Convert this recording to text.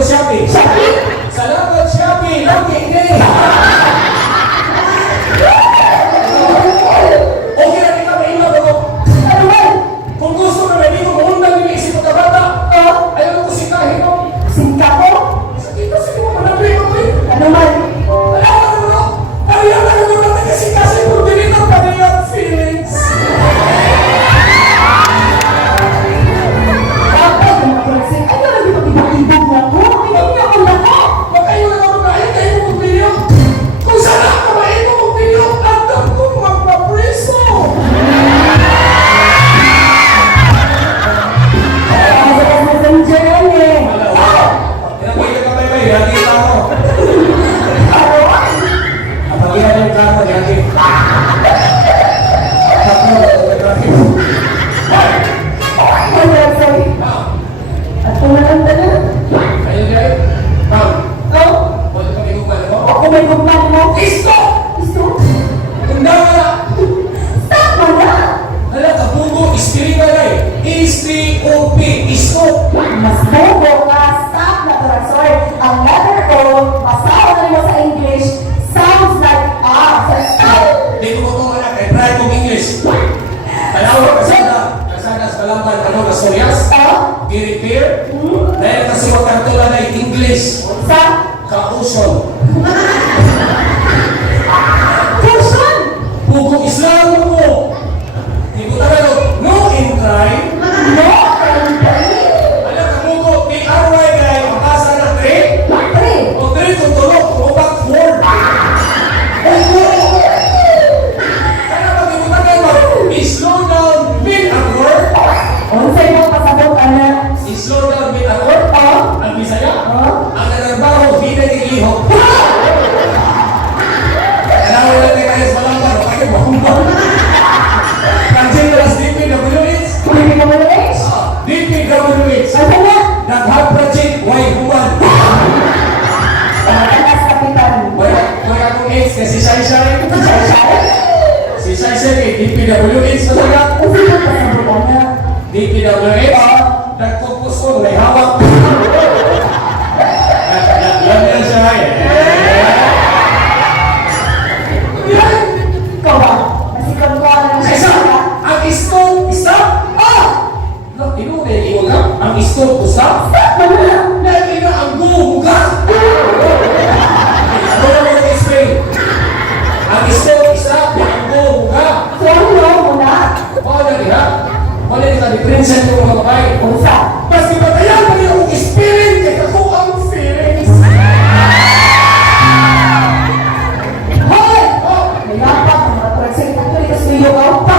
Salamat, Shopee. Shopee? Salamat, Shopee. Okay, okay. Okay na kita maingat ako. Ano ba? Kung gusto mo na hindi ko maundang yung isip ng bata, ayaw mo kusikahin mo. Singka ko? Sakit kasi mo manabay mo eh. Ano man? Alam mo no? Ayaw na naman natin kasi kung dinito pa rin yung feelings. Dapat mga person, ay naman di pag-ibang-ibog na ko. Hindi niya ako lako. Makayo na naman na kayo mag-video. Kung saan ako ba ito mag-video, andam ko magpapreso. Messenger yan eh. Pinapagay ka may hati ako. Kapag-ihan yung karta, hati. Wala, sorry. At pumalanda na. Ayun guys, Ma'am, Oh, pwede kami gumano mo? ako may gumpan mo. Isto! Gusto? Tunda ka na! Stop mo na. Hala, kapugo, istiri ka na eh. S-T-O-P, isto! Mas bobo ka. Stop na to. Sorry. Ang letter O, basahan na mo sa English, sounds like A. So stop. Hindi ko mo ito anak, eh, try kong English. Alam mo, kasada sa kalampan, ano, kasoyas, Oh, i-repair, dahil kasi magkartula na English, sa ka-uson. cushion. Pugo Islam mo! Di ko tagalog, no in crime. No, Alam ka, Pugo, P-R-Y guy, makasa na 3, Three. o 3 kung tulog, kung back 4. Kaya pag-ibutan kayo, i-slow down, mean accord. Unsay mo pasabot, anak? I-slow down, mean accord. Oh, Ang Bisaya, oh. ang nanarbaho, di na nilihok. Alam mo lang kayo sa malampan, bakit mo? Kansin ko lang DPWH. Hindi ka mo na age? DPWH. Ano na? Nag-hub project, why human? Alas kapitan. Wala akong AIDS kasi Shai-Shai. Shay-shay? Si Shai-Shai eh, DPWH na talaga. Unsay mo pasabot, anak? DPWH, nag-focus ko, may hawak. Yan yan siya eh. Yan! Ikaw ba? Masikap ko ang Sa isa, ang stove, stop! Ah! No, tinunay, iwan ka. Ang stove, stop? Stop mo na. Lagi na ang gumuga! Ano na mo explain? Ang stove, stop, ang gumuga! So, ano mo na? Wala niya. Wala niya diferensya ng mga babae. Unsa? Mas di ba kaya pa niya akong spirit kaya ako ang feelings? Hoy! May lapat, mga person. Ito, ito, suyo ka.